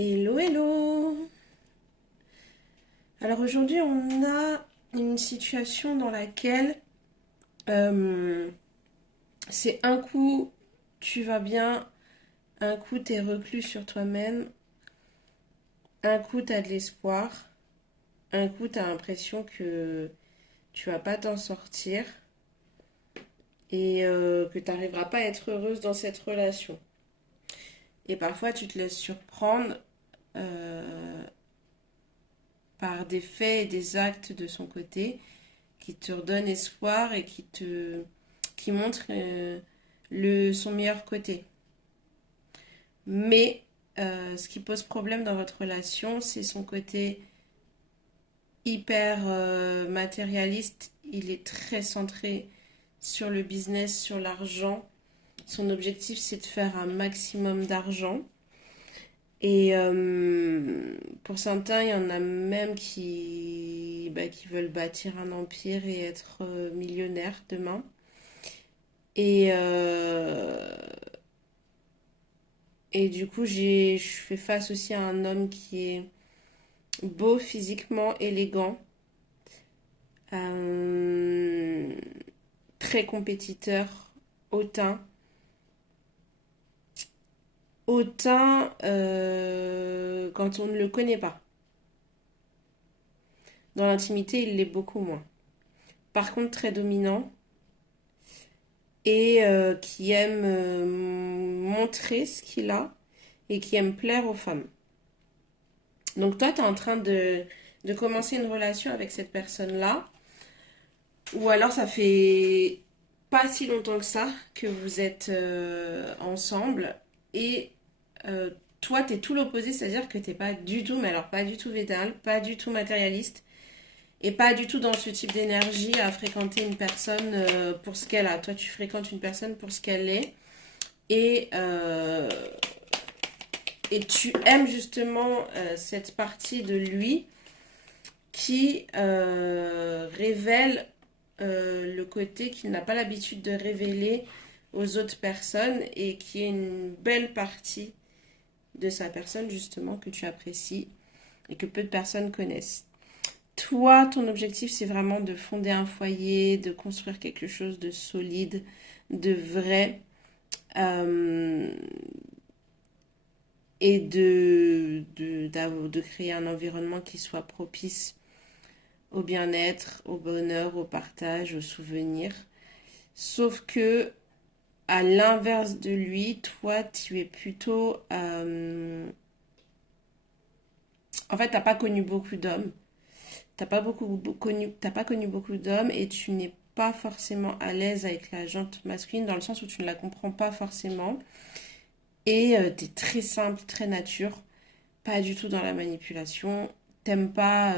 Hello, hello! Alors aujourd'hui, on a une situation dans laquelle euh, c'est un coup tu vas bien, un coup t'es reclus sur toi-même, un coup t'as de l'espoir, un coup t'as l'impression que tu vas pas t'en sortir et que t'arriveras pas à être heureuse dans cette relation. Et parfois tu te laisses surprendre euh, par des faits et des actes de son côté qui te redonne espoir et qui montre son meilleur côté. Mais ce qui pose problème dans votre relation, c'est son côté hyper matérialiste. Il est très centré sur le business, sur l'argent. Son objectif, c'est de faire un maximum d'argent. Et pour certains, il y en a même qui veulent bâtir un empire et être millionnaire demain. Et, euh, et du coup, je fais face aussi à un homme qui est beau physiquement, élégant, euh, très compétiteur, hautain. Hautain quand on ne le connaît pas. Dans l'intimité, il l'est beaucoup moins. Par contre, très dominant et qui aime montrer ce qu'il a et qui aime plaire aux femmes. Donc toi, tu es en train de commencer une relation avec cette personne-là, ou alors ça fait pas si longtemps que ça que vous êtes ensemble, et euh, toi, tu es tout l'opposé, c'est-à-dire que t'es pas du tout, mais alors pas du tout védal, pas du tout matérialiste, et pas du tout dans ce type d'énergie à fréquenter une personne pour ce qu'elle a. Toi, tu fréquentes une personne pour ce qu'elle est, et, euh, et tu aimes justement cette partie de lui qui révèle le côté qu'il n'a pas l'habitude de révéler aux autres personnes et qui est une belle partie de sa personne justement que tu apprécies et que peu de personnes connaissent. Toi, ton objectif, c'est vraiment de fonder un foyer, de construire quelque chose de solide, de vrai, euh, et de créer un environnement qui soit propice au bien-être, au bonheur, au partage, aux souvenirs. Sauf que, à l'inverse de lui, toi, tu es plutôt... En fait, t'as pas connu beaucoup d'hommes. T'as pas connu beaucoup d'hommes et tu n'es pas forcément à l'aise avec la jante masculine dans le sens où tu ne la comprends pas forcément. Et t'es très simple, très nature, pas du tout dans la manipulation. T'aimes pas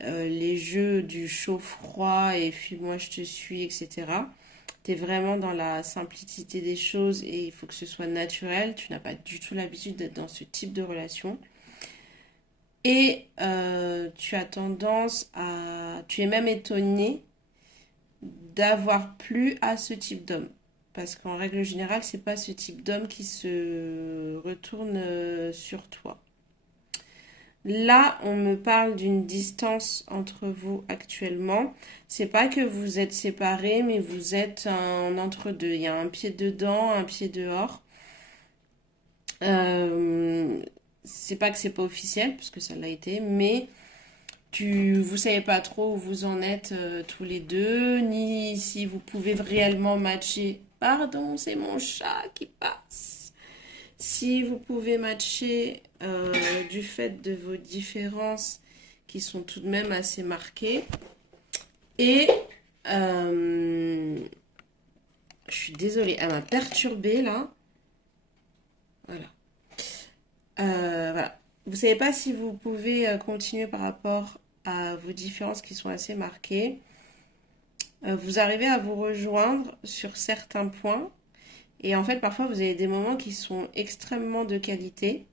les jeux du chaud-froid et fuis-moi, je te suis, etc. T'es vraiment dans la simplicité des choses et il faut que ce soit naturel. Tu n'as pas du tout l'habitude d'être dans ce type de relation. Et tu as tendance à... Tu es même étonné d'avoir plu à ce type d'homme. Parce qu'en règle générale, c'est pas ce type d'homme qui se retourne sur toi. Là, on me parle d'une distance entre vous actuellement. C'est pas que vous êtes séparés, mais vous êtes en entre-deux. Il y a un pied dedans, un pied dehors. Euh, c'est pas que c'est pas officiel, parce que ça l'a été, mais vous savez pas trop où vous en êtes tous les deux, ni si vous pouvez réellement matcher. Pardon, c'est mon chat qui passe. Si vous pouvez matcher du fait de vos différences qui sont tout de même assez marquées. Et je suis désolée, elle m'a perturbée là. Voilà. Voilà. Vous savez pas si vous pouvez continuer par rapport à vos différences qui sont assez marquées. Vous arrivez à vous rejoindre sur certains points. Et en fait, parfois, vous avez des moments qui sont extrêmement de qualité.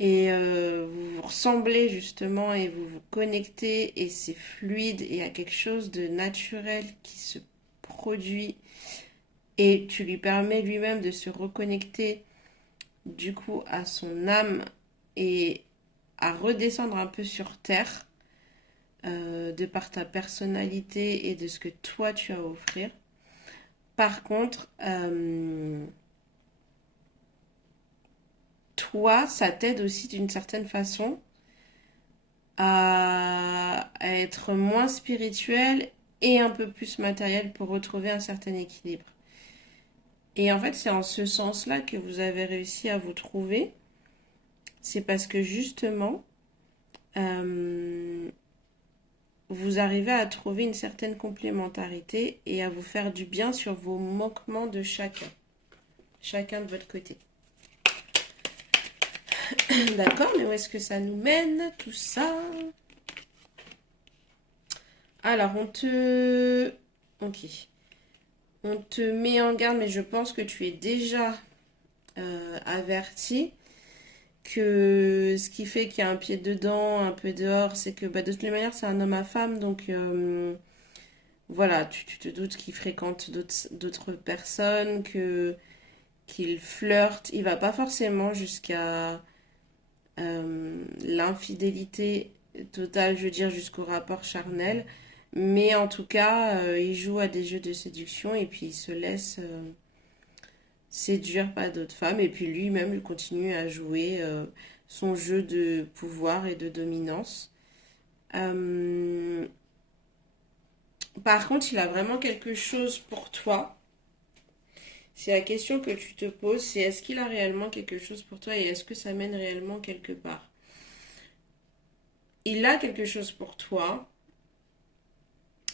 Et vous vous ressemblez justement et vous vous connectez et c'est fluide et il y a quelque chose de naturel qui se produit et tu lui permets lui-même de se reconnecter du coup à son âme et à redescendre un peu sur terre de par ta personnalité et de ce que toi tu as à offrir. Par contre, toi, ça t'aide aussi d'une certaine façon à être moins spirituel et un peu plus matériel pour retrouver un certain équilibre. Et en fait, c'est en ce sens-là que vous avez réussi à vous trouver. C'est parce que justement, euh, vous arrivez à trouver une certaine complémentarité et à vous faire du bien sur vos manquements de chacun de votre côté. D'accord, mais où est-ce que ça nous mène tout ça? Alors, Ok. On te met en garde, mais je pense que tu es déjà averti que ce qui fait qu'il y a un pied dedans, un peu dehors, c'est que bah, de toute manière, c'est un homme à femme, donc voilà, tu te doutes qu'il fréquente d'autres personnes, qu'il flirte. Il va pas forcément jusqu'à l'infidélité totale, je veux dire, jusqu'au rapport charnel. Mais en tout cas, il joue à des jeux de séduction et puis il se laisse séduire par d'autres femmes. Et puis lui-même, il continue à jouer son jeu de pouvoir et de dominance. Euh, Par contre, il a vraiment quelque chose pour toi. C'est la question que tu te poses, c'est est-ce qu'il a réellement quelque chose pour toi et est-ce que ça mène réellement quelque part? Il a quelque chose pour toi,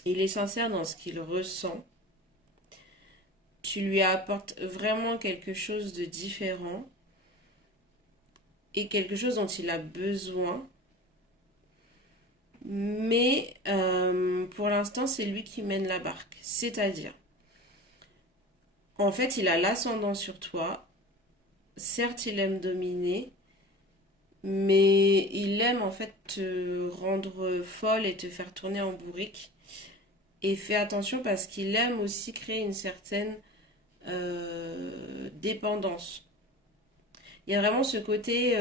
il est sincère dans ce qu'il ressent, tu lui apportes vraiment quelque chose de différent et quelque chose dont il a besoin, mais pour l'instant c'est lui qui mène la barque. C'est-à-dire, en fait il a l'ascendant sur toi, certes il aime dominer, mais il aime en fait te rendre folle et te faire tourner en bourrique. Et fais attention parce qu'il aime aussi créer une certaine dépendance. Il y a vraiment ce côté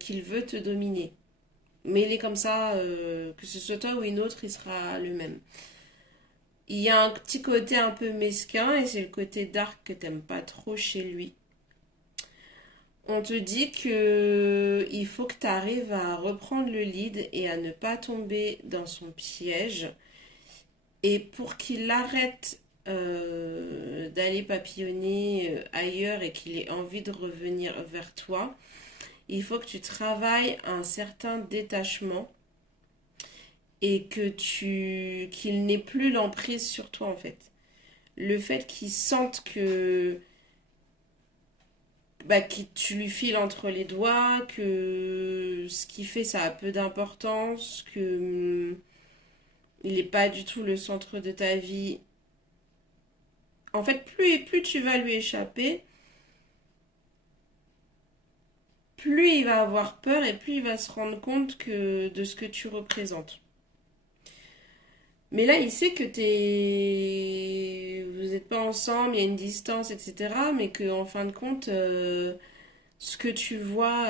qu'il veut te dominer. Mais il est comme ça, que ce soit toi ou une autre, il sera le même. Il y a un petit côté un peu mesquin et c'est le côté dark que t'aimes pas trop chez lui. On te dit que il faut que tu arrives à reprendre le lead et à ne pas tomber dans son piège. Et pour qu'il arrête d'aller papillonner ailleurs et qu'il ait envie de revenir vers toi, il faut que tu travailles un certain détachement et qu'il n'ait plus l'emprise sur toi en fait. Le fait qu'il sente que tu lui files entre les doigts, que ce qu'il fait ça a peu d'importance, que il n'est pas du tout le centre de ta vie. En fait, plus tu vas lui échapper, plus il va avoir peur et plus il va se rendre compte de ce que tu représentes. Mais là, il sait que vous n'êtes pas ensemble, il y a une distance, etc. Mais que en fin de compte, ce que tu vois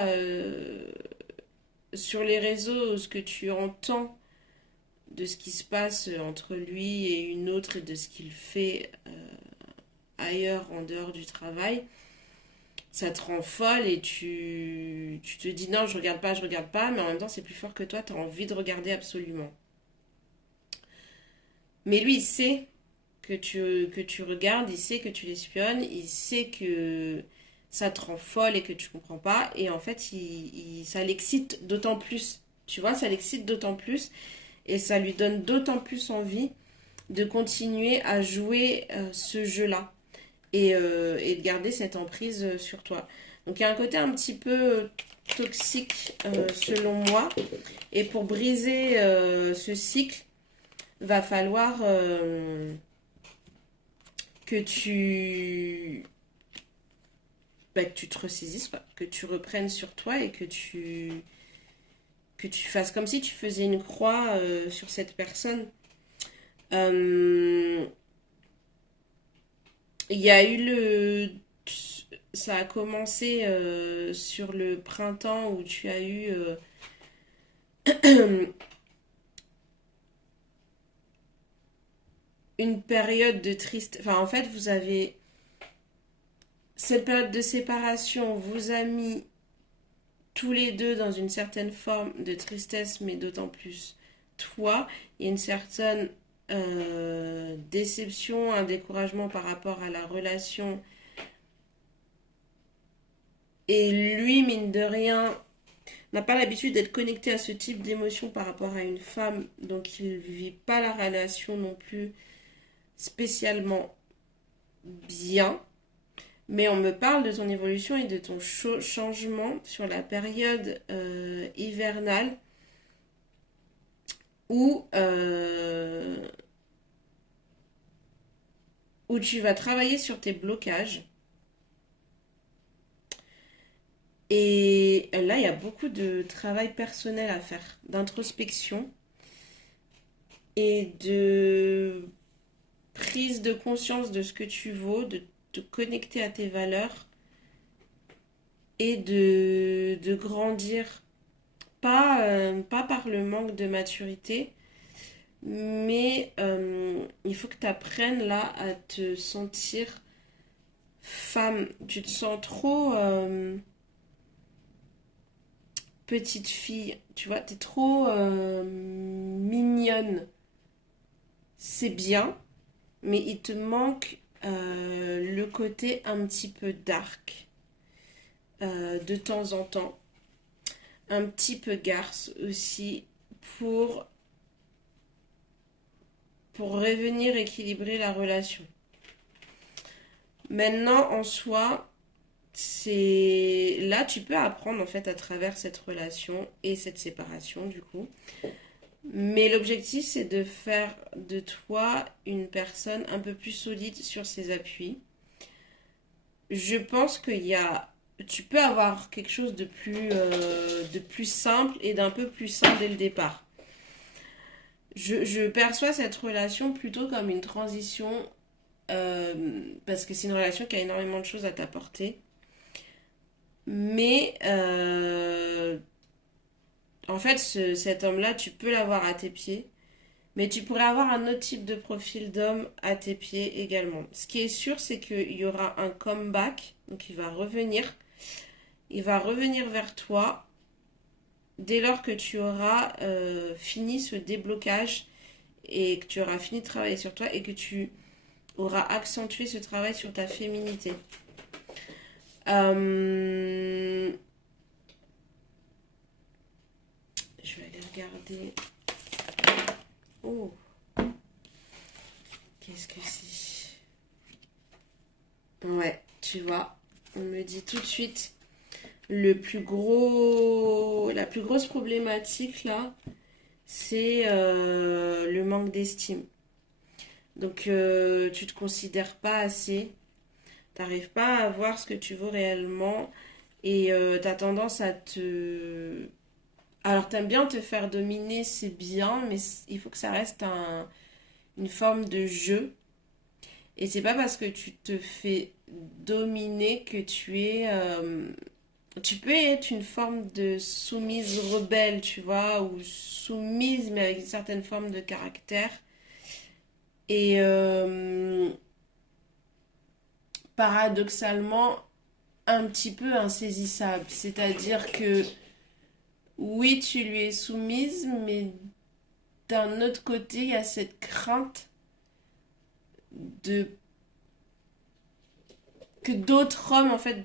sur les réseaux, ce que tu entends de ce qui se passe entre lui et une autre et de ce qu'il fait ailleurs en dehors du travail, ça te rend folle et tu te dis non, je regarde pas, mais en même temps c'est plus fort que toi, tu as envie de regarder absolument. Mais lui, il sait que tu regardes, il sait que tu l'espionnes, il sait que ça te rend folle et que tu comprends pas, et en fait, ça l'excite d'autant plus. Tu vois, ça l'excite d'autant plus, et ça lui donne d'autant plus envie de continuer à jouer ce jeu-là et de garder cette emprise sur toi. Donc il y a un côté un petit peu toxique selon moi. Et pour briser ce cycle, va falloir que que tu te ressaisisses, quoi, que tu reprennes sur toi et que tu fasses comme si tu faisais une croix sur cette personne. Euh, Il y a eu ça a commencé sur le printemps où tu as eu une période de triste. Enfin, en fait, vous avez cette période de séparation vous a mis tous les deux dans une certaine forme de tristesse, mais d'autant plus toi. Il y a une certaine déception, un découragement par rapport à la relation. Et lui, mine de rien, n'a pas l'habitude d'être connecté à ce type d'émotion par rapport à une femme, donc il ne vit pas la relation non plus spécialement bien. Mais on me parle de ton évolution et de ton changement sur la période hivernale où, où tu vas travailler sur tes blocages. Et là, il y a beaucoup de travail personnel à faire, d'introspection et de prise de conscience de ce que tu vaux, de te connecter à tes valeurs et de grandir. Pas par le manque de maturité, mais il faut que tu apprennes là à te sentir femme. Tu te sens trop petite fille, tu vois, t'es trop mignonne. C'est bien, mais il te manque le côté un petit peu dark de temps en temps. Un petit peu garce aussi pour, pour revenir équilibrer la relation. Maintenant, en soi, c'est là tu peux apprendre en fait à travers cette relation et cette séparation du coup. Mais l'objectif c'est de faire de toi une personne un peu plus solide sur ses appuis. Je pense qu'il y a tu peux avoir quelque chose de plus simple et d'un peu plus sain dès le départ. Je perçois cette relation plutôt comme une transition parce que c'est une relation qui a énormément de choses à t'apporter. Mais en fait, cet homme-là, tu peux l'avoir à tes pieds, mais tu pourrais avoir un autre type de profil d'homme à tes pieds également. Ce qui est sûr, c'est qu'il y aura un comeback, donc il va revenir vers toi dès lors que tu auras fini ce déblocage et que tu auras fini de travailler sur toi et que tu auras accentué ce travail sur ta féminité. Euh, je vais aller regarder. Oh, qu'est-ce que c'est? Ouais, tu vois, on me dit tout de suite la plus grosse problématique là, c'est le manque d'estime. Donc tu te considères pas assez, t'arrives pas à voir ce que tu vaux réellement et t'as tendance à te... Alors t'aimes bien te faire dominer, c'est bien, mais il faut que ça reste une forme de jeu. Et c'est pas parce que tu te fais dominer que tu es... tu peux être une forme de soumise rebelle, tu vois, ou soumise mais avec une certaine forme de caractère. Et paradoxalement, un petit peu insaisissable. C'est-à-dire que oui, tu lui es soumise, mais d'un autre côté, il y a cette crainte de que d'autres hommes en fait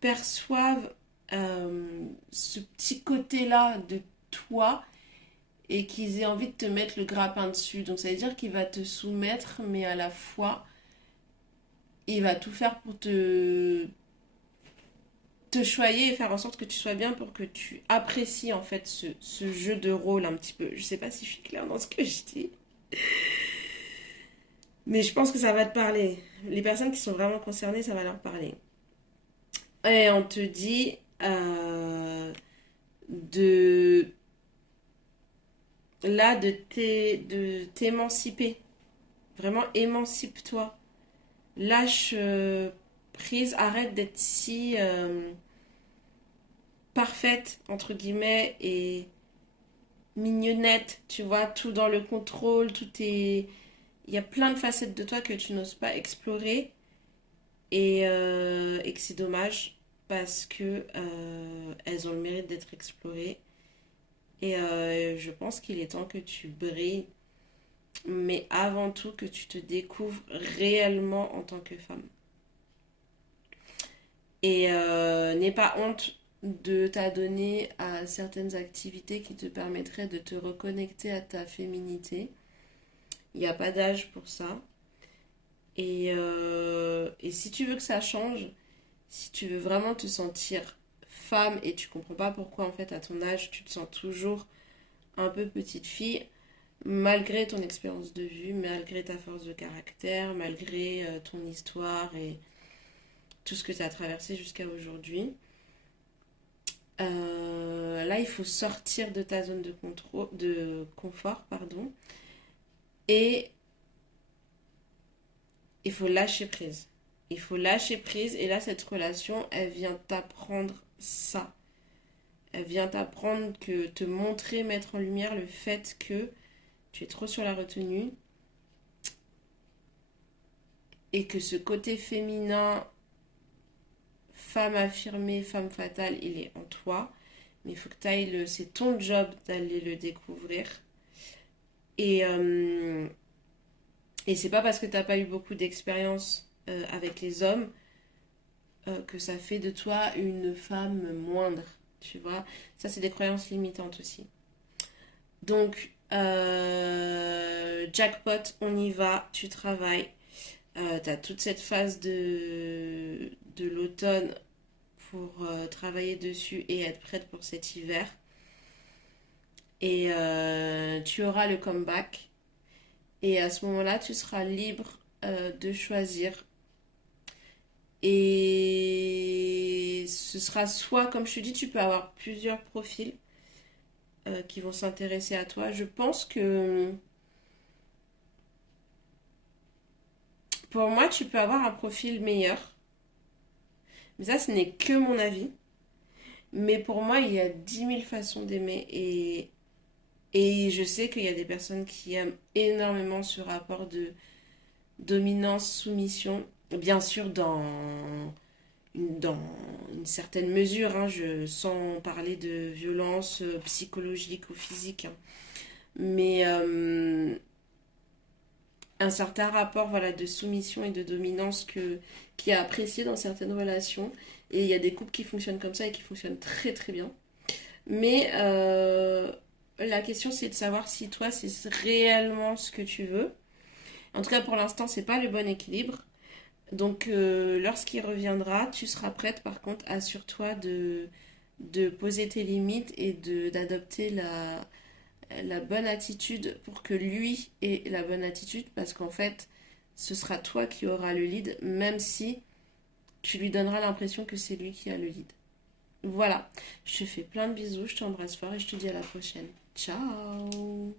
perçoivent ce petit côté-là de toi et qu'ils aient envie de te mettre le grappin dessus. Donc ça veut dire qu'il va te soumettre, mais à la fois, il va tout faire pour te choyer et faire en sorte que tu sois bien pour que tu apprécies en fait ce jeu de rôle un petit peu. Je sais pas si je suis claire dans ce que je dis, mais je pense que ça va te parler. Les personnes qui sont vraiment concernées, ça va leur parler. Et on te dit de là de t'émanciper. Vraiment émancipe-toi. Lâche prise, arrête d'être si parfaite, entre guillemets, et mignonnette, tu vois, tout dans le contrôle, tout est... Il y a plein de facettes de toi que tu n'oses pas explorer et que c'est dommage parce que elles ont le mérite d'être explorées. Et je pense qu'il est temps que tu brilles, mais avant tout que tu te découvres réellement en tant que femme. Et n'aie pas honte de t'adonner à certaines activités qui te permettraient de te reconnecter à ta féminité. Il n'y a pas d'âge pour ça. Et si tu veux que ça change, si tu veux vraiment te sentir femme et tu comprends pas pourquoi en fait à ton âge tu te sens toujours un peu petite fille, malgré ton expérience de vie, malgré ta force de caractère, malgré ton histoire et tout ce que tu as traversé jusqu'à aujourd'hui. Là, il faut sortir de ta zone de confort, pardon, et il faut lâcher prise. Il faut lâcher prise, et là, cette relation, elle vient t'apprendre ça. Elle vient t'apprendre que te montrer, mettre en lumière le fait que tu es trop sur la retenue et que ce côté féminin, femme affirmée, femme fatale, il est en toi. Mais il faut que tu ailles c'est ton job d'aller le découvrir. Et, euh, et c'est pas parce que t'as pas eu beaucoup d'expérience avec les hommes que ça fait de toi une femme moindre. Tu vois, ça c'est des croyances limitantes aussi. Donc, jackpot, on y va, tu travailles. T'as toute cette phase de l'automne pour travailler dessus et être prête pour cet hiver. Et tu auras le comeback. Et à ce moment-là, tu seras libre de choisir. Et ce sera soit, comme je te dis, tu peux avoir plusieurs profils qui vont s'intéresser à toi. Je pense que pour moi, tu peux avoir un profil meilleur. Mais ça, ce n'est que mon avis. Mais pour moi, il y a 10 000 façons d'aimer. Et je sais qu'il y a des personnes qui aiment énormément ce rapport de dominance-soumission. Bien sûr, dans une certaine mesure, hein, sans parler de violence psychologique ou physique. Hein. Mais un certain rapport voilà, de soumission et de dominance qui est apprécié dans certaines relations. Et il y a des couples qui fonctionnent comme ça et qui fonctionnent très très bien. Mais la question c'est de savoir si toi c'est réellement ce que tu veux. En tout cas pour l'instant c'est pas le bon équilibre. Donc lorsqu'il reviendra, tu seras prête par contre, assure-toi de poser tes limites et d'adopter la bonne attitude pour que lui ait la bonne attitude parce qu'en fait ce sera toi qui auras le lead même si tu lui donneras l'impression que c'est lui qui a le lead. Voilà, je te fais plein de bisous, je t'embrasse fort et je te dis à la prochaine. Ciao.